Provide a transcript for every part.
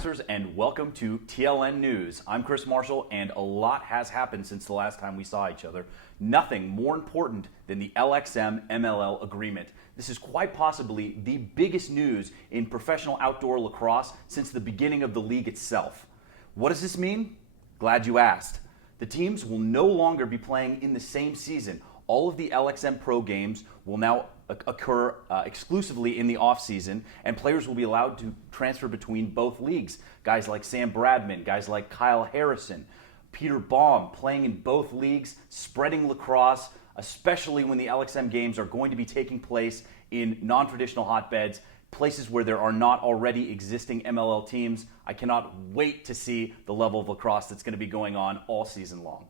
Laxers, and welcome to TLN News. I'm Chris Marshall, and a lot has happened since the last time we saw each other. Nothing more important than the LXM-MLL agreement. This is quite possibly the biggest news in professional outdoor lacrosse since the beginning of the league itself. What does this mean? Glad you asked. The teams will no longer be playing in the same season. All of the LXM Pro games will now occur exclusively in the off-season, and players will be allowed to transfer between both leagues. Guys like Sam Bradman, guys like Kyle Harrison, Peter Baum playing in both leagues, spreading lacrosse, especially when the LXM games are going to be taking place in non-traditional hotbeds, places where there are not already existing MLL teams. I cannot wait to see the level of lacrosse that's going to be going on all season long.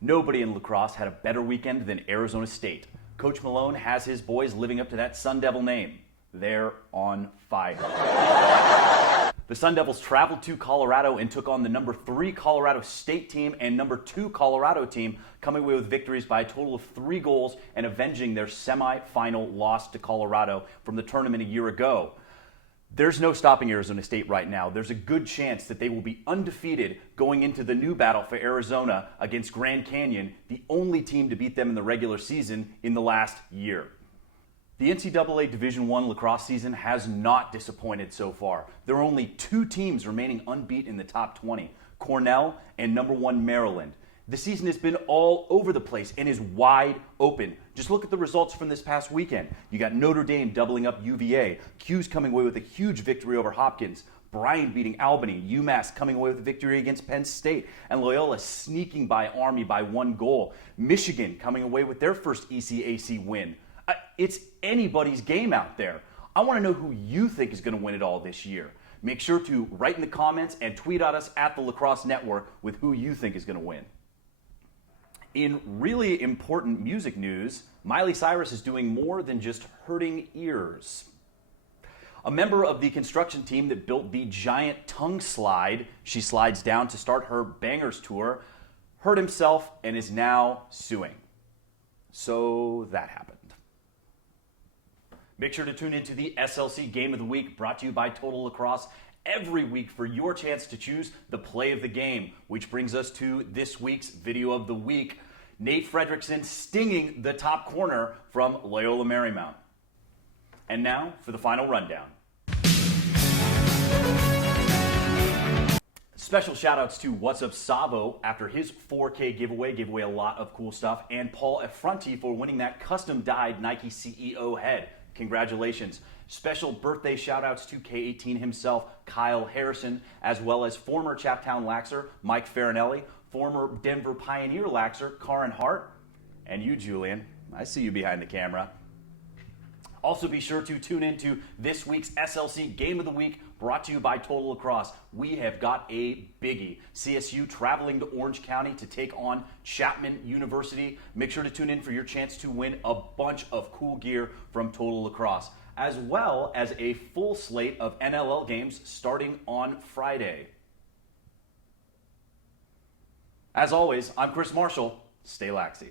Nobody in lacrosse had a better weekend than Arizona State. Coach Malone has his boys living up to that Sun Devil name. They're on fire. The Sun Devils traveled to Colorado and took on the number 3 Colorado State team and number 2 Colorado team, coming away with victories by a total of 3 goals and avenging their semifinal loss to Colorado from the tournament a year ago. There's no stopping Arizona State right now. There's a good chance that they will be undefeated going into the new battle for Arizona against Grand Canyon, the only team to beat them in the regular season in the last year. The NCAA Division I lacrosse season has not disappointed so far. There are only 2 teams remaining unbeaten in the top 20, Cornell and number 1 Maryland. The season has been all over the place and is wide open. Just look at the results from this past weekend. You got Notre Dame doubling up UVA, Q's coming away with a huge victory over Hopkins, Bryant beating Albany, UMass coming away with a victory against Penn State, and Loyola sneaking by Army by 1 goal. Michigan coming away with their first ECAC win. It's anybody's game out there. I want to know who you think is going to win it all this year. Make sure to write in the comments and tweet at us at the Lacrosse Network with who you think is going to win. In really important music news, Miley Cyrus is doing more than just hurting ears. A member of the construction team that built the giant tongue slide she slides down to start her Bangers tour hurt himself and is now suing. So that happened. Make sure to tune into the SLC Game of the Week, brought to you by Total Lacrosse, every week for your chance to choose the play of the game, which brings us to this week's video of the week. Nate Fredrickson stinging the top corner from Loyola Marymount. And now for the final rundown. Special shout-outs to What's Up Savo after his 4K giveaway, gave away a lot of cool stuff, and Paul Effronti for winning that custom-dyed Nike CEO head. Congratulations. Special birthday shout-outs to K18 himself, Kyle Harrison, as well as former Chaptown Laxer, Mike Farinelli, former Denver Pioneer Laxer, Karin Hart, and you, Julian. I see you behind the camera. Also be sure to tune into this week's SLC Game of the Week, brought to you by Total Lacrosse. We have got a biggie. CSU traveling to Orange County to take on Chapman University. Make sure to tune in for your chance to win a bunch of cool gear from Total Lacrosse, as well as a full slate of NLL games starting on Friday. As always, I'm Chris Marshall. Stay laxy.